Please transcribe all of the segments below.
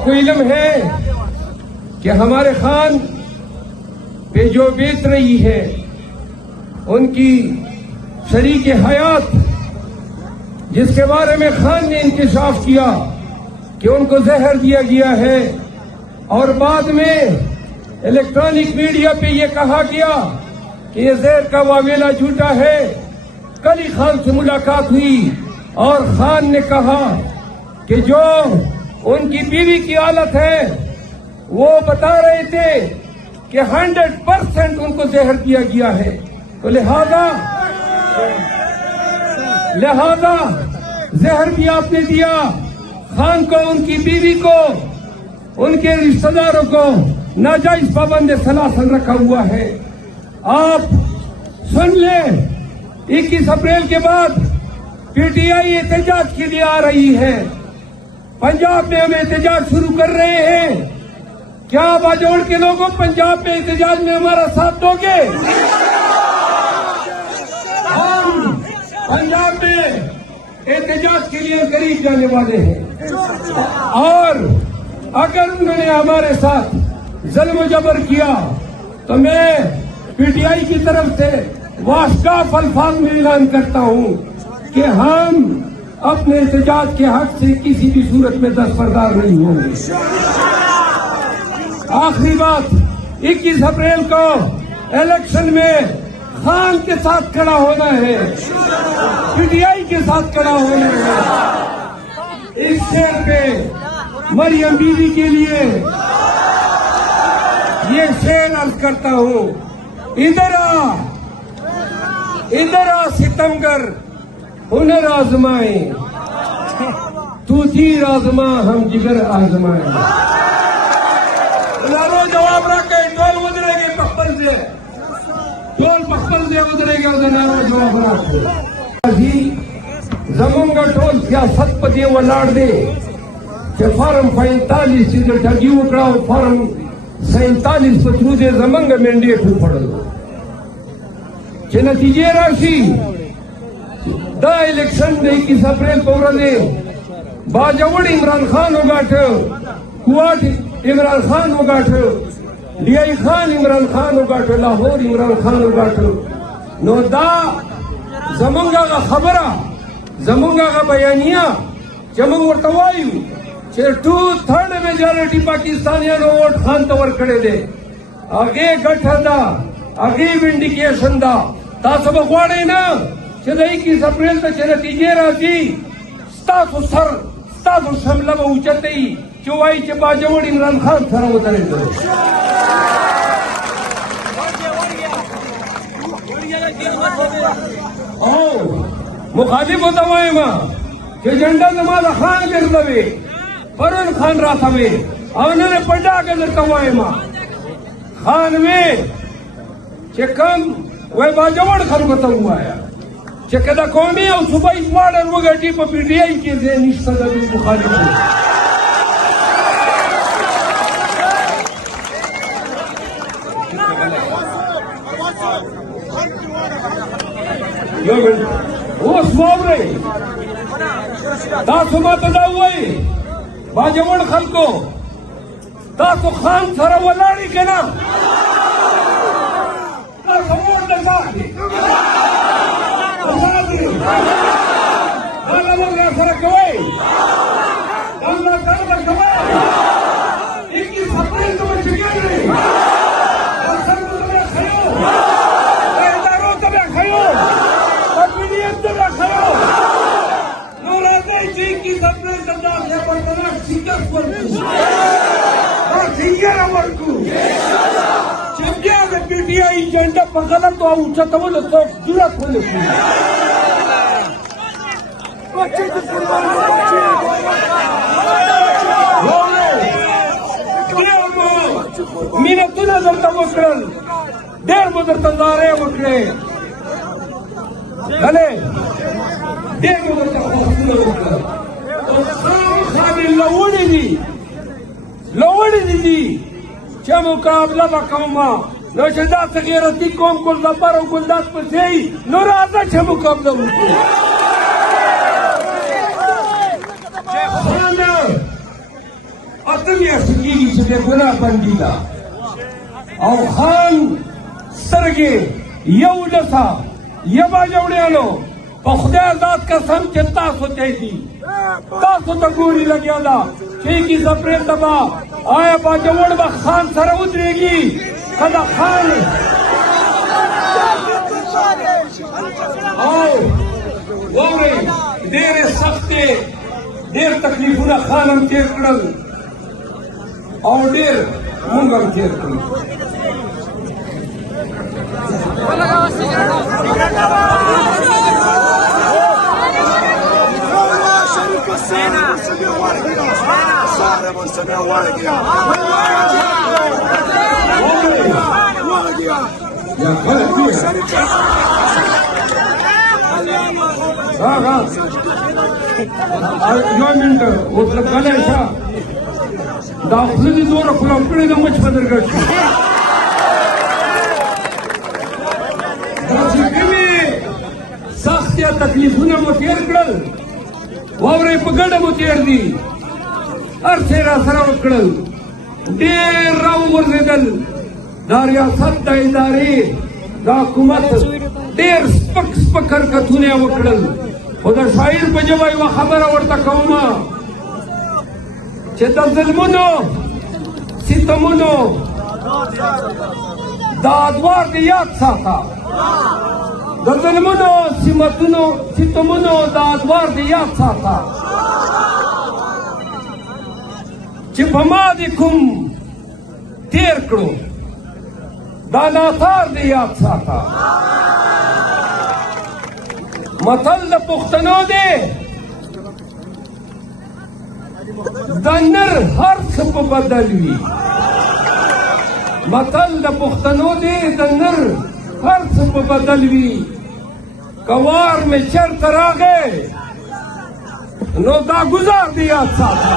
آپ کو علم ہے کہ ہمارے خان پہ جو بیت رہی ہے ان کی شریک حیات جس کے بارے میں خان نے انکشاف کیا کہ ان کو زہر دیا گیا ہے اور بعد میں الیکٹرانک میڈیا پہ یہ کہا گیا کہ یہ زہر کا واویلا جھوٹا ہے. کل ہی خان سے ملاقات ہوئی اور خان نے کہا کہ جو ان کی بیوی کی حالت ہے وہ بتا رہے تھے کہ 100% ان کو زہر دیا گیا ہے. تو لہذا زہر بھی آپ نے دیا خان کو, ان کی بیوی کو, ان کے رشتہ داروں کو ناجائز پابند سلاسل رکھا ہوا ہے. آپ سن لیں 21 اپریل کے بعد پی ٹی آئی احتجاج کے لیے آ رہی ہے. پنجاب میں ہم احتجاج شروع کر رہے ہیں. کیا باجوڑ کے لوگوں پنجاب میں احتجاج میں ہمارا ساتھ دو گے؟ ہم پنجاب میں احتجاج کے لیے قریب جانے والے ہیں اور اگر انہوں نے ہمارے ساتھ ظلم و جبر کیا تو میں پی ٹی آئی کی طرف سے واشگاف الفاظ میں اعلان کرتا ہوں کہ ہم اپنے احتجاج کے حق سے کسی بھی صورت میں دستبردار نہیں ہوں گے. آخری بات, 21 اپریل کو الیکشن میں خان کے ساتھ کھڑا ہونا ہے, پی ٹی آئی کے ساتھ کھڑا ہونا ہے. اس شہر پہ مریم بیوی کے لیے یہ شعر عرض کرتا ہوں, ادھر آ ستمگر ہنر آزمائیں, تو تیر آزما ہم جگر آزمائیں. جواب رکھے ٹول ادھرے گے پخپل سے, ٹول پخپل سے ادھرے گے ادھر نارو جواب رکھے. زمون کا ٹول سیاست پہ دے ولاڑ دے کہ فارم 45 سے ٹھگی وکڑا فارم 47 پہ تھرو دے زمنگ مینڈیٹ پڑھو کہ نتیجے راشی دا الیکشن 21 اپریل کو ورلے باجوڑ عمران خان ہوگاٹ, کوٹ عمران خان ہوگاٹ, ڈی آئی خان عمران خان ہوگاٹ, لاہور عمران خان ہوگاٹ. نو دا زمنگا کا خبرہ زمنگا کا بیانیہ چمنگ ورتوائیو چھے 2/3 میجارٹی پاکستانیانو ووٹ خان تور کڑے دے. آگے گٹھا دا, آگے ونڈیکیشن دا, تاسو بخواڑے نا چھے دا 21 اپریل تا چھے نتیجے راتی ستاسو سر ستاسو شملہ با اوچتے ہی چوائی چھے باجوڑ عمران خان سر اترے دے. مخالف ہوتا ہوئے ماں کہ جنڈا نماز خان گردوے فرون خان رات ہوئے انہوں نے پڑھا کے درتا ہوئے ماں خان میں کہ کم وہ باجوڑ خان کو تو ہوا ہے کہ کدا قومی او صبح اسمارڈ اور وہ گھٹی پا پی ٹی آئی کے سے نشتہ دبی مخالف ہوئے. وہ اسماب رہے تاسو ماتدا ہوئے باجوڑ خلقو تاسو خان سر ولاڑی کنا تاسو موٹ دساکے بالا لگا سر کوئے بالا سر کوئے 21 اپریل تو میں چکے رہے سر کو تمہیں کھڑو اداروں تمہیں کھڑو تکمیلیت تمہیں کھڑو نوراتے جی کی سپنے سردار سے پڑھتنا شکست ورکو اور سنگر ورکو چمجھا دے پی ٹی آئی جنڈا پغلط تو اوچا تو وہ تو جرات ہونے کی مینتنا درتا وکرل دیر مدرتا دارے وکرے بھلے دیر مدرتا وکرل خانی لوڑی دی چه مقابلہ با قوما نو چه غیرتی قوم کل زبر و گلدات پر سیئی نو رازا چه مقابلہ ہوئی اته میاشتې کېږي چې د ګناه بندي ده او خان سترګې یو لسه یبا جوړیانو په خدای ذات قسم چې تاسو ته دي تاسو ته ګوري لګیا ده چې کیسه پرېږده به آیا باجوړ به خان سره ودرېږي که د خان او واورئ ډېرې سختې ډېر تکلیفونه خان هم تېر کړل او ډېر مونږ هم تېر کړل یو منټ اوس غلی شه دا خوله دې دومره خلاف کړې ده مچ به درګډ شي دا چې کومې سختې تکلیفونه مو تېر کړل واورئ په ګډه مو تېر دي هر څه یې راسره وکړل ډېر راوغورځېدل دا ریاست د ادارې دا حکومت ډېر سپک سپک حرکتونه یې وکړل خو د شاعر په ژبه یوه خبره ورته کومه چې د ظلمونو ستمونو دا ادوار دې یاد ساته د ظلمونو ستمونو دا ادوار دې یاد ساته چې په ما دې کوم تېر کړو دا ناثار دې یاد ساته متل د پښتنو دی د نر هر څه په بدل وي متل د پښتنو دی د نر هر څه په بدل وي که وار مې چېرته راغی نو دا ګزار دې یاد ساته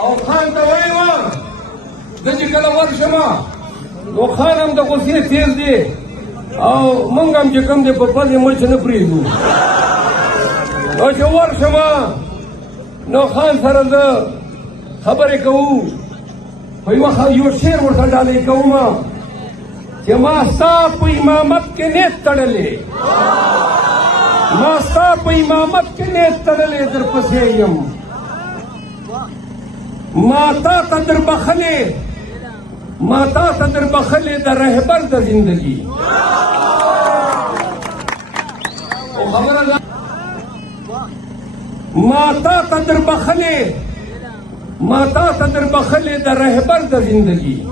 او خان ته ویې وه زه چې کله ورشمه نو خان هم د غوسې تیز دی او موږ هم چې کوم دی په پزې مچ نه پرېږدو نو چې ورشمه نو خان سره زه خبرې کوو په یو شعر ورته ډالۍ کومه چې ما ستا په امامت کې نیت تړلې ما ستا په امامت کې نیت تړلې در پسې یم ما تا ته در بخلې ما تا ته در بخلې د رهبر د زندگی او خبره ده ما تا ته در بخلې د رهبر د زندگی